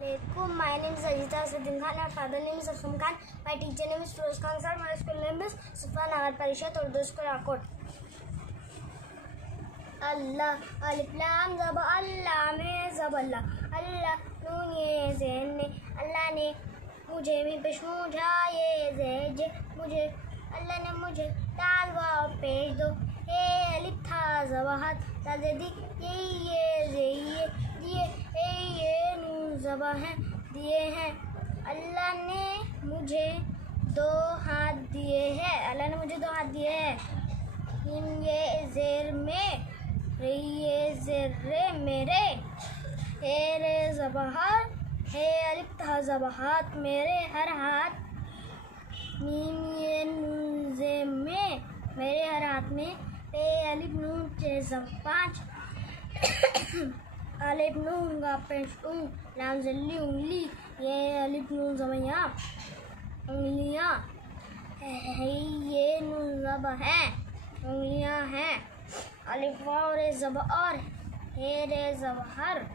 My name is Ajita Aswaddin Khan. My father name is Aslam Khan. My teacher name is Firoz Khan sir. My school name is Sufa Nagar Parishad Urdu School Akot. Allah alif lam zaba Allah में zaba Allah Allah नून ये Zen ने अल्लाह ने मुझे भी पेश मुझा ये ज़ेज मुझे अल्लाह ने मुझे दाल वाव पेश दो हे अलिफ था ज़बाहत ताज़दी ये नून ज़बा है दिए हैं अल्लाह ने मुझे दो हाथ दिए हैं अल्लाह ने मुझे दो हाथ दिए हैं ये ज़ेर में ये ज़र्रे मेरे हे रे ज़बहर हे अलिफ था ज़बाहत मेरे हर हाथ मीम ये नून ज़े में मेरे हर हाथ में पे अलिफ नून चे ज़ब पाँच अलिफ नून का पेश लाम ज़ल्ली उंगली ये अलिफ नून ज़बया उंगलियाँ ये नून ज़ब है उंगलियाँ हैं अलिफ वाव रे ज़ब और हे रे ज़बहर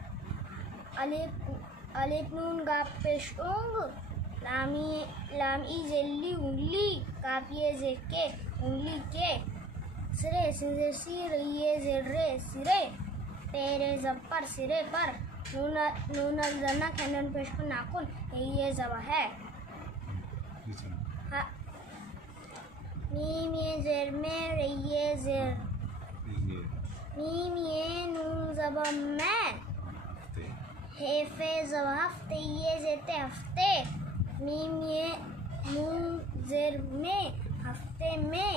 अलिफ नून का पेश लाम ई ज़ल्ली उंगली काफ़िए ज़े के उंगली के सिरे सिरे सिर ये ज़र्रे सिरे पेरे ज़ब पर सिरे पर नून ज़ना कैनन पेश को नाखून ये ज़बा है मीम ये ज़ेर में ये ज़ेर मीम ये नून ज़बा में हे फे ज़बा हफ्ते ये ज़ेते हफ्ते मीम ये नून ज़ेर में हफ्ते में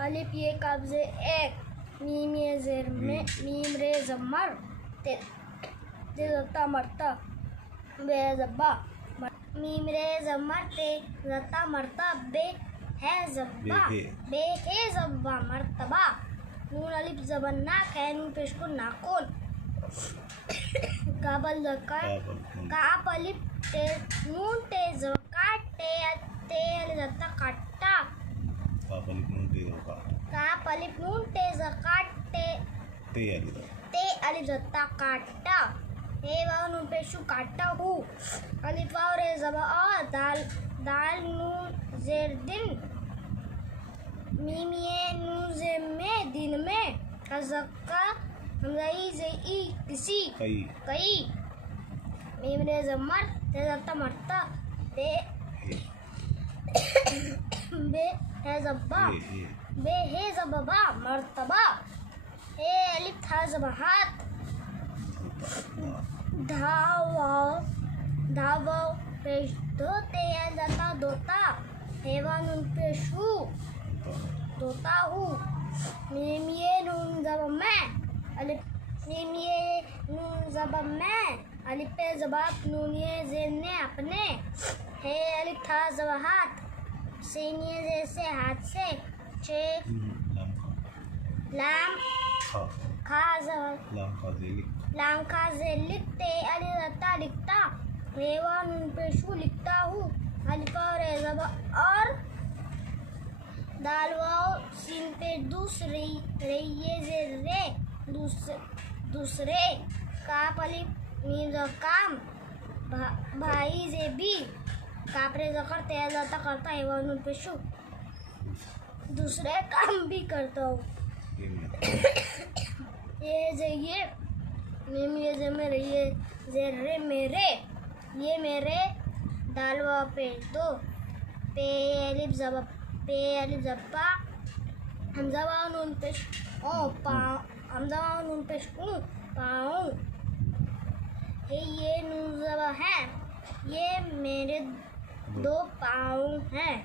अलिफ ये कब्ज़े एक मीम ये ज़ेर में मीम रे ज़मर ते ज़ता मरता बे ज़ब्बा मीम रे ज़मर ते ज़ता मरता बे है ज़ब्बा बे है ज़ब्बा मर्तबा नून अलिफ ज़बन्ना कैन पेश को नाखून काबल ज़कार काप अलिफ ते नून ते ज़कात ते ज़ता काटा काप अलिफ नून ते ज़कात ते अलिफ ज़ता काटा हे वाव नून पेशु काटा हूँ अलिफ वाव रे ज़बा और दाल नून ज़ेर दिन मीम ये नून ज़े में दिन में ज़क्का हमज़ाई ज़े ई किसी कई मीम रे ज़मर ते ज़ता मरता बे बे है ज़ब्बा बे है ज़बबा मर्तबा हे अलिफ था ज़बाहत धावा पेश दो ते ज़ता दोता हेवा नून पेशु दोता हूँ मीम ये नून ज़ब में अलिफ मीम ये नून ज़ब में अलिफ पे ज़बात नून ये ज़ेर ने अपने हे अलिफ था ज़बाहत सीन ये जैसे हाथ से छे लाम खा ज़े लिखते अलिफ ज़ता लिखता रेवा नून पेशु लिखता हूँ अलिफ और रे ज़ब और दाल वाव सीन पे दूसरे रे ये ज़ेर रे दूसरे काप अलिफ मीम ज़ काम भाई ज़े भी कापरे ज़कर ते ज़ता करता है वह नून पेशु दूसरे काम भी करता हूँ ये ज़े ये मीम ये ज़े मेरे ये ज़ेर रे मेरे ये मेरे दाल वाव पे दो पे अलिफ ज़ब्बा हमज़ा वाव नून पेश ओ पाँव हमज़ा वाव नून पेश पाँव ये नून ज़बा है ये मेरे दो पाँव हैं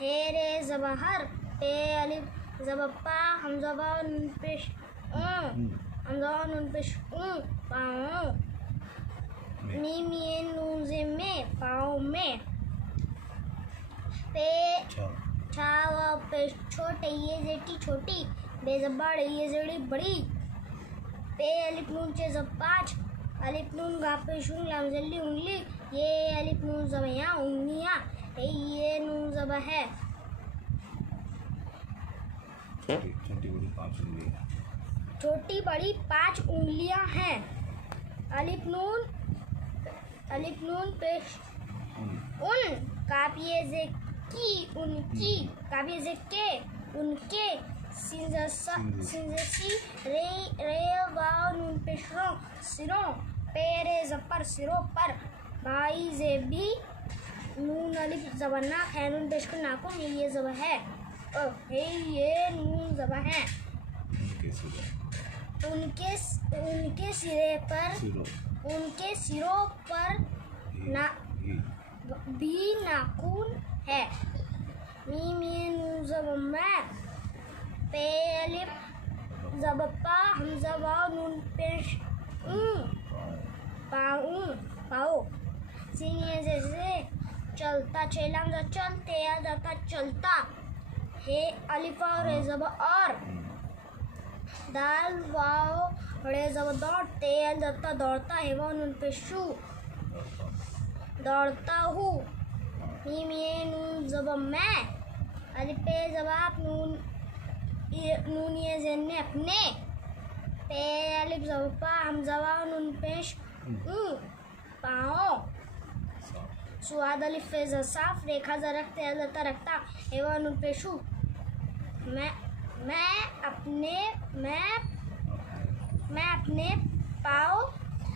हे रे ज़बहर पे अलिफ ज़बप्पा हमज़ा वाव नून पेश हमज़ा वाव नून पेश पाँव मीम ये नून ज़े में पाँव में पे छा वाव पेश छोटे ये ज़ेटी छोटी बेज़बाड़ ये ज़ेड़ी बड़ी पे अलिफ नून चे ज़ब पाँच अलिफ नून गा पेश लाम ज़ल्ली उंगली ये अलिफ नून ज़बया उंगलियाँ ये नून ज़बा है छोटी बड़ी 5 उंगलियाँ छोटी बड़ी 5 उंगलियां हैं। अलिफ नून पेश उन, काफिये से की, उनकी, काफिये से के, उनके, सिंजसी रे वाव नून पेश रो, सिरों, पेरे ज़पर सिरों पर, भाई से भी, नून अलिफ ज़बरना है, नून पेश कर नाखून, ये ज़बर है, ये नून ज़बर है। उनके सिरों पर भी नाखून है। मीम ये नून ज़बर मैं, पे अलिफ ज़बर पा, हमज़ा वाव नून पेश पाओ। सीन ये जैसे चलता, चेलाम जा चलते या जाता चलता। हे अलिफ और रे ज़बर और, दाल वाव रे ज़बर दौड़, ते जाता दौड़ता, हे वाव नून पेशू दौड़ता हूँ। मीम ये नून ज़बर मैं, अलिफ पे ज़बर नून ये ज़ेन्ने अपने, पे अलिफ ज़बर पा, हमज़ा वाव नून पेश पाओ। सुआद अलिफ पे ज़ साफ, रेखा ज़ रखते ज़ता रखता, हे वाव नून पेशू मैं अपने पाँव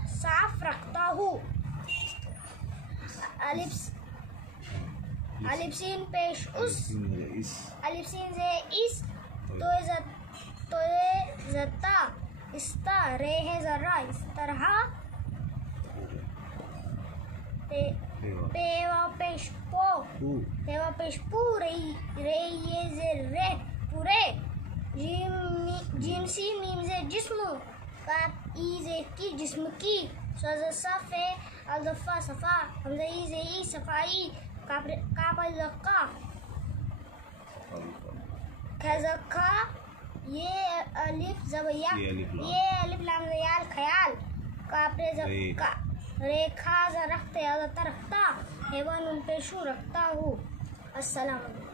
साफ रखता हूँ। अलिफ सीन पेश उस, अलिफ सीन से इस, तो ज़ता इस्ता, रे है ज़रा इस तरह, पे वाव पेश पो, पे वाव पेश पू, रे ये जे रे पूरे, जीम सी मीम से जिस्म, काफ ई से की जिस्म की, सफ़े अल्फ़ा सफ़ा, हमज़ा ई से ई सफ़ाई, काफ अल्ज़क्का खज़क्का, ये अलिफ ज़बया, ये अलिफ लाम ज़याल ख़याल, काफ रे ज़क्का, रेखा ज़ रखते ज़ता रखता, हे वाव नून पेशू रखता हूँ। अस्सलाम वालेकुम।